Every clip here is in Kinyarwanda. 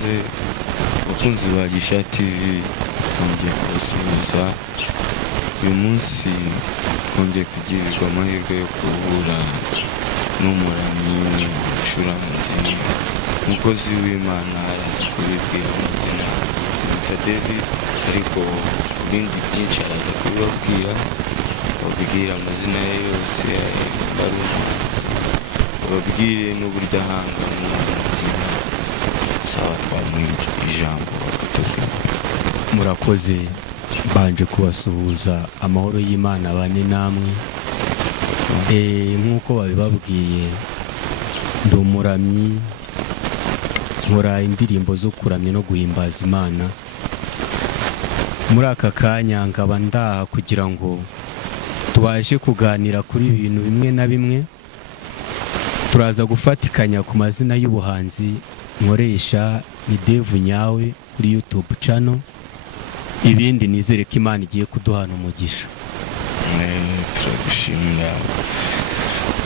ikaze abakunzi ba Gisha TV, twongeye kubasubiza. Uyu munsi twongeye kugirirwa amahirwe yo guhura n'umuramyi w'umucuranzi, umukozi w'Imana. Araza kubibwira amazina yitwa David, ariko ibindi byinshi araza kubibabwira, babwira amazina ye yose, ari umuhanzi, babwire n'uburyo ahanga n'umuhanzi. Sawa, twamuha ijambo bakatubwira. Murakoze, mbanje kubasuhuza. Amahoro y'Imana abane namwe. Nk'uko babibabwiye, ndi umuramyi, nkora indirimbo zo kuramya no guhimbaza Imana. Muri aka kanya nkaba ndaha kugira ngo tubashe kuganira kuri ibintu bimwe na bimwe. Turaza gufatikanya ku mazina y'ubuhanzi nkoresha, ni Devi nyawe kuri YouTube channel. Ibindi nizere ko Imana igiye kuduhana umugisha. Turagushimira.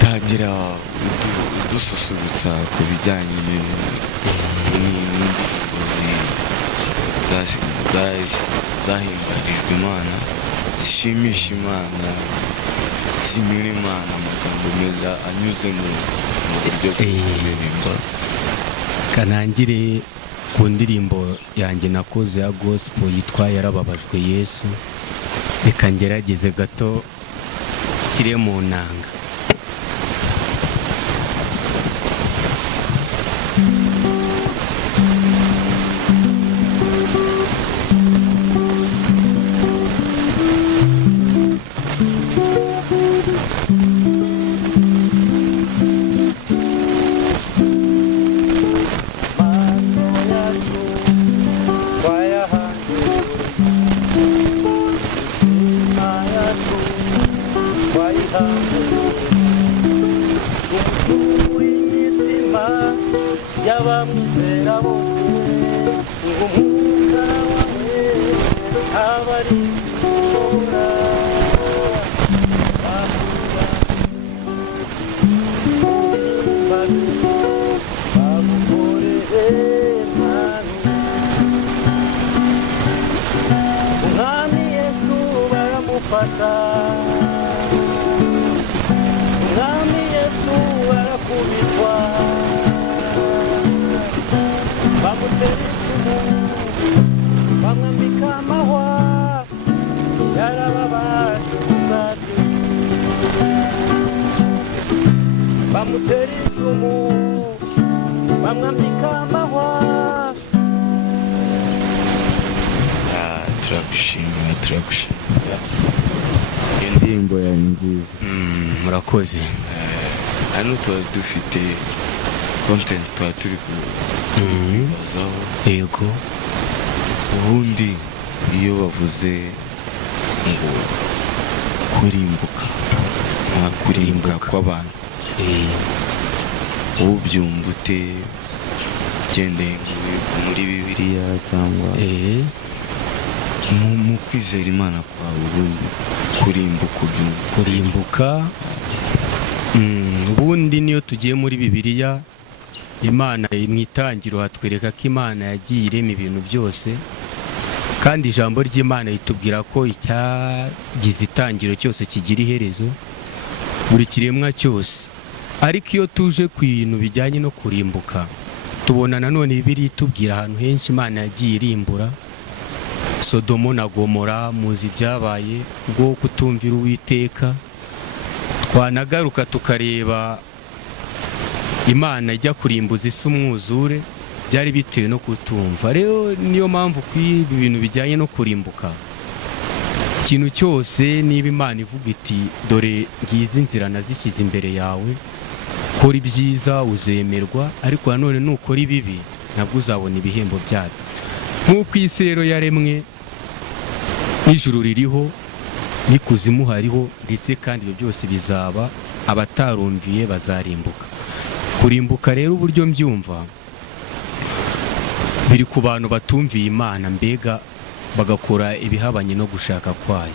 Tagira udususurutsa ku bijyanye n'indirimbo zahimbarijwe Imana, zishimisha Imana, zimira Imana, amagambo meza anyuze mu buryo bw'indirimbo. Kanangire ku ndirimbo yanjye nakoze ya gospel yitwa Yarababajwe Yesu. Reka ngerageze gato kire mu nanga. Yabamwizera bose umwuka wawe abari gukora Umwami Yesu baramufata, Umwami Yesu barakubitwa, bamutera icumu, bamwambika amahwa, yarababajwe ubwacu. Bamutera icumu, bamwambika amahwa. Turagushimira. Iyo ndirimbo ya nziza. Murakoze. Hano tuba dufite content tuba turi kubazaho. Yego. Ubundi iyo bavuze ngo kurimbuka, nta kurimbuka kw'abantu, ubyumva ute ugendeye muri Bibiliya cyangwa mu kwizera Imana kwawe? Kurimbuka ubundi niyo tugiye muri Bibiliya, Imana mu itangiro hatwereka ko Imana yagiye irema ibintu byose, kandi ijambo ry'Imana ritubwira ko icyagize itangiro cyose kigira iherezo, buri kiremwa cyose. Ariko iyo tuje ku bintu bijyanye no kurimbuka, tubona nanone Bibiliya itubwira ahantu henshi Imana yagiye irimbura. Sodomo na Gomora, muzi byabaye ubwo kutumvira Uwiteka. Twanagaruka tukareba Imana ijya kurimbuza isi umwuzure, byari bitewe no kutumva. Rero niyo mpamvu kuri ibi bintu bijyanye no kurimbuka, ikintu cyose niba Imana ivuga iti dore ngizi nzira nazishyize imbere yawe, kora ibyiza uzemerwa, ariko nanone nukora ibibi ntabwo uzabona ibihembo byabyo. Nk'uko isi rero yaremwe, n'ijuru ririho, n'ikuzimu hariho, ndetse kandi ibyo byose bizaba, abatarumviye bazarimbuka. Kurimbuka rero uburyo mbyumva, biri ku bantu batumviye Imana, mbega bagakora ibihabanye no gushaka kwayo.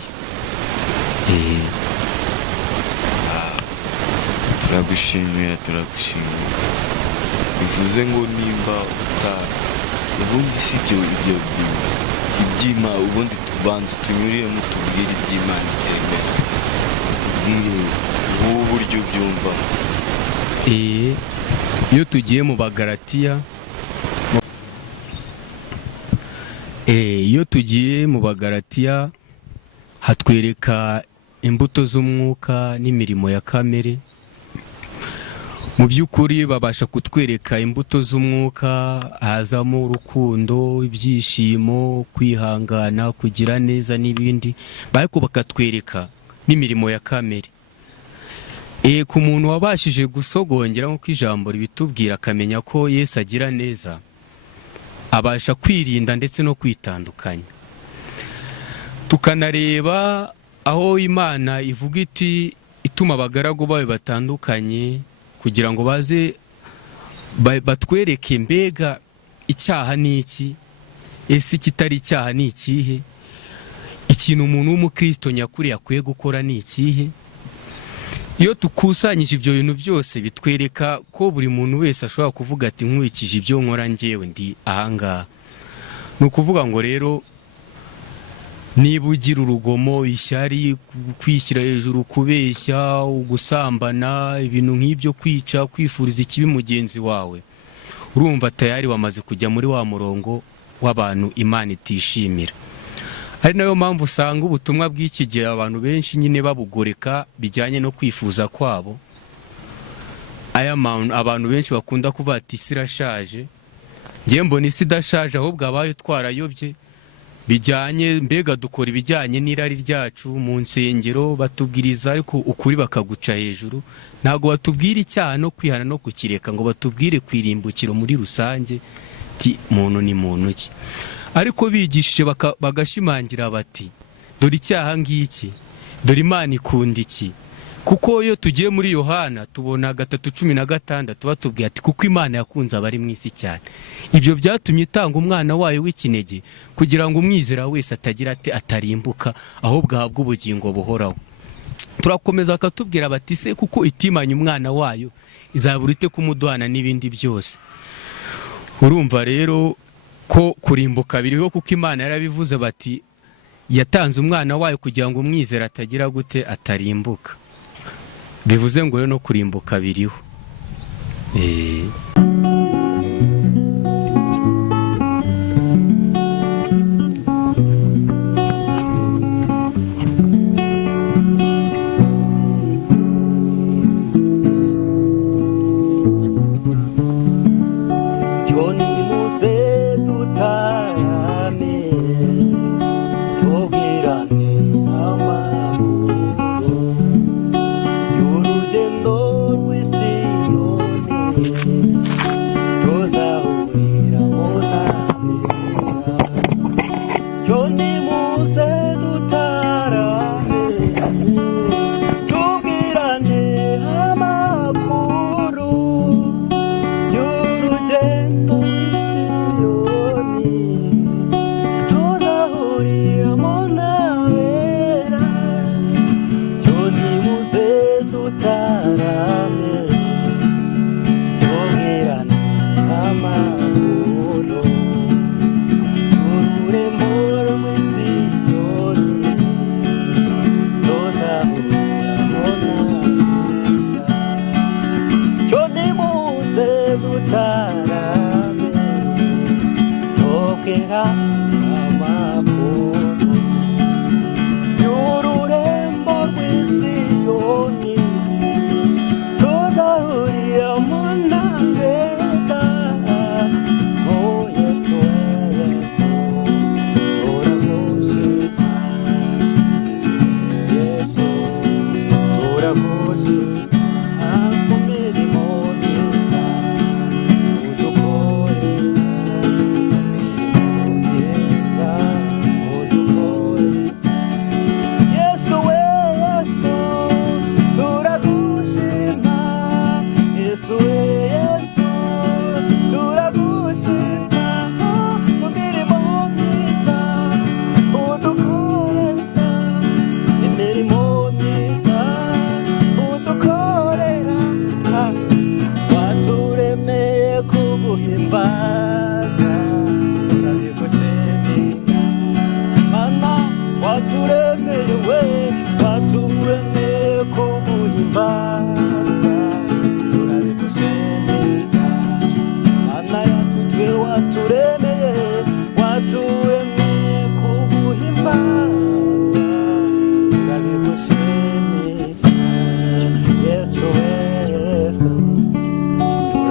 Turagushimira. Bivuze ngo nimba ubundi si ibyo iby'Imana, ubundi tubanza tunyuriyemo tubwire iby'Imana itemera, tubwire wowe uburyo ubyumvamo. Iyo tugiye mu Bagalatiya, hatwereka imbuto z'umwuka n'imirimo ya kamere. Mu by'ukuri babasha kutwereka imbuto z'umwuka, hazamo urukundo, ibyishimo, kwihangana, kugira neza n'ibindi, ariko bakatwereka n'imirimo ya kamere. Ku muntu wabashije gusogongera nk'uko ijambo ribitubwira, akamenya ko Yesu agira neza, abasha kwirinda ndetse no kwitandukanya. Tukanareba aho Imana ivuga iti ituma abagaragu bawe batandukanye kugira ngo baze batwereke mbega icyaha ni iki, ese kitari icyaha ni ikihe, ikintu umuntu w'umukristo nyakuri akwiye gukora ni ikihe. Iyo tukusanyije ibyo bintu byose bitwereka ko buri muntu wese ashobora kuvuga ati nkurikije ibyo nkora njyewe ndi ahangaha. Ni ukuvuga ngo rero niba ugira urugomo, ishyari, kwishyira hejuru, kubeshya, gusambana, ibintu nk'ibyo, kwica, kwifuriza ikibi mugenzi wawe, urumva tayari wamaze kujya muri wa murongo w'abantu Imana itishimira. Ari nayo mpamvu usanga ubutumwa bw'iki gihe abantu benshi nyine babugoreka bijyanye no kwifuza kwabo. Abantu benshi bakunda kuvuga ati isi irashaje, njye mbona isi idashaje ahubwo abayo twarayobye, bijyanye mbega dukora ibijyanye n'irari ryacu mu nsengero, batubwiriza ariko ukuri bakaguca hejuru. Ntabwo batubwira icyaha no kwihana no kukireka, ngo batubwire kwirimbukiro muri rusange ti muntu ni muntu ki. Ariko bigishije bagashimangira bati dore icyaha ngiki, dore Imana ikunda iki. Kuko iyo tugiye muri Yohana tubona 3:16 batubwira ati kuko Imana yakunze abari mu isi cyane, ibyo byatumye itanga umwana wayo w'ikinege kugira ngo umwizera wese atagira ati atarimbuka ahubwo ahabwe ubugingo buhoraho. Turakomeza akatubwira bati se kuko itimanye umwana wayo izabura ite kumuduhana n'ibindi byose. Urumva rero ko kurimbuka biriho kuko Imana yarabivuze bati yatanze umwana wayo kugira ngo umwizera atagira gute atarimbuka. Bivuze ngo rero no kurimbuka biriho.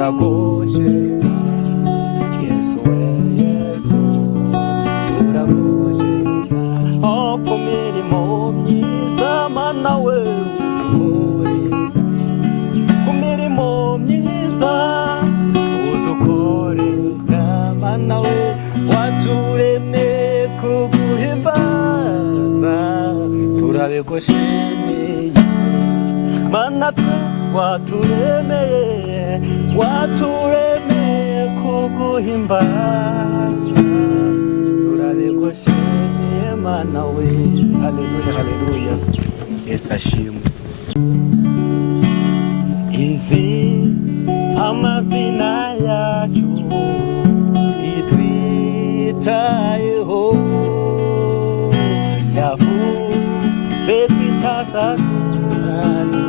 turagushima Yesu we Yesu turagushima ku mirimo myiza mana we udukorera ku mirimo myiza udukorera mana we waturemeye kuguhimbaza turabigushimiye mana twe waturemeye kuguhimbaza turabigushimiye mana we haleluya haleluya Yesu ashimwe izi amazina yacu itwitayeho yavuze twitazaturana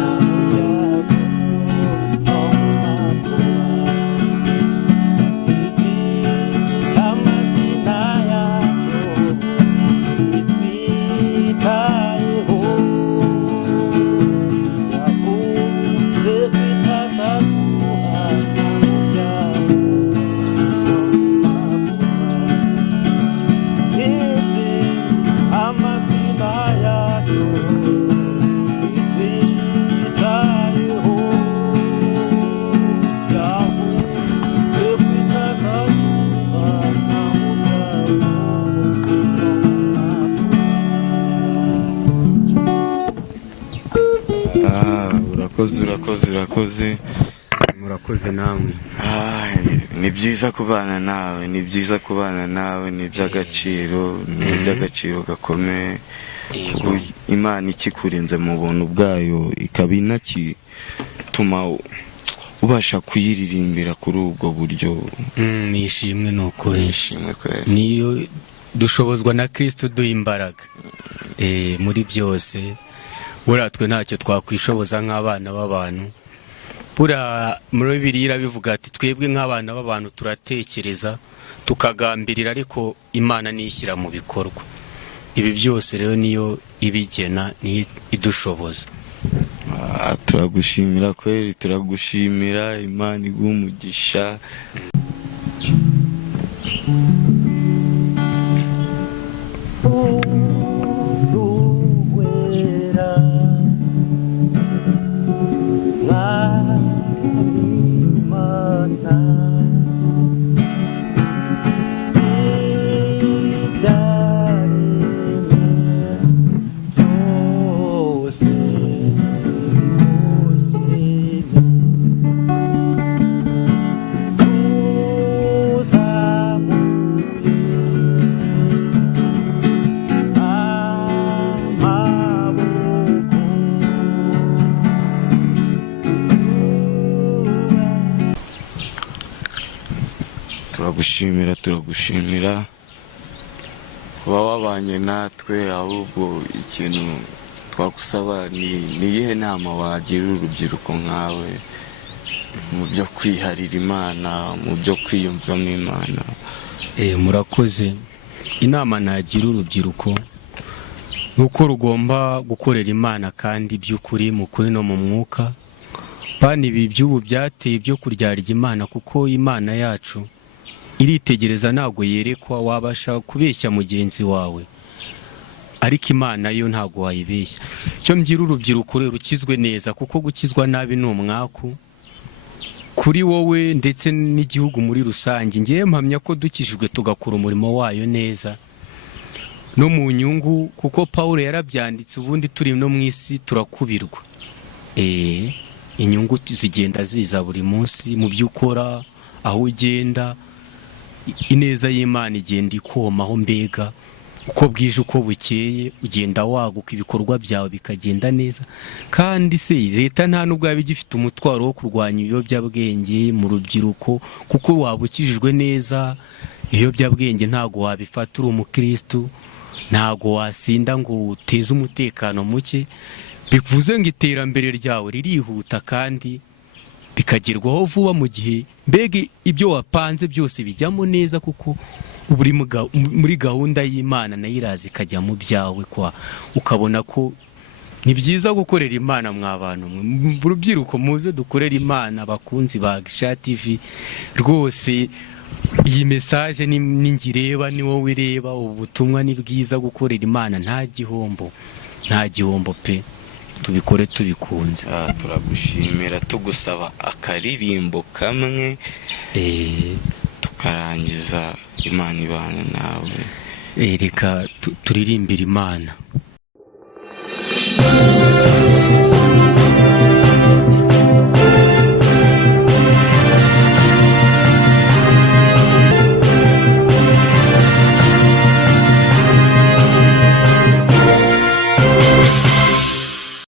urakoze murakoze namwe. ni byiza kubana nawe ni iby'agaciro gakomeye Imana ikikurinze mu buntu bwayo ikaba inakituma ubasha kuyiririmbira kuri ubwo buryo. Nishimwe nuko niyo dushobozwa na Kristo duha imbaraga muri byose. Buratwe ntacyo twakwishoboza nk'abana b'abantu. Muri Bibiliya bivuga ati twebwe nk'abana b'abantu turatekereza tukagambirira ariko Imana nishyira mu bikorwa. Ibi byose rero niyo ibigena ni idushoboza. Turagushimira kweri, turagushimira. Imana iguha umugisha. Turagushimira kuba wabanye natwe. Ahubwo ikintu twagusaba ni iyihe nama wagira urubyiruko nkawe mu byo kwiharira Imana, mu byo kwiyumvamo Imana? Murakoze. Inama nagira urubyiruko nuko rugomba gukorera Imana kandi by'ukuri mu kuri no mu mwuka. Bani ibi by'ubu byateye byo kuryarya Imana, kuko Imana yacu iritegereza ntago yerekwa. Wabasha kubeshya mugenzi wawe ariko Imana yo ntago wayibeshya. Cyo mbwira urubyiruko rero rukizwe neza, kuko gukizwa nabi ni umwaku kuri wowe ndetse n'igihugu muri rusange. Ngiye mpamya ko dukijijwe tugakora umurimo wayo neza no mu nyungu, kuko Paulo yarabyanditse, ubundi turi no mu isi turakubirwa. Inyungu zigenda ziza buri munsi mu byo ukora, aho ugenda ineza y'Imana igenda ikomaho. Mbega uko bwije uko bukeye ugenda waguka, ibikorwa byawe bikagenda neza. Kandi se leta nta nubwo yaba igifite umutwaro wo kurwanya ibiyobyabwenge mu rubyiruko, kuko waba ukijijwe neza. Ibiyobyabwenge ntago wabifata uri umukristo, ntago wasinda ngo uteze umutekano muke. Bivuze ngo iterambere ryawe ririhuta kandi bikagerwaho vuba mu gihe mbega ibyo wapanze byose bijyamo neza, kuko uri muri gahunda y'Imana nayo iraza ikajya mu byawe ukabona ko ni byiza gukorera Imana mw'abantu mwe, urubyiruko muze dukorera Imana, abakunzi ba Gisha TV rwose. Iyi message ni ngireba, ni wowe ireba, ubutumwa ni bwiza, gukorera Imana nta gihombo pe, tubikore tubikunze. Turagushimira, tugusaba akaririmbo kamwe tukarangiza. Imana ibana nawe. Reka turirimbira Imana.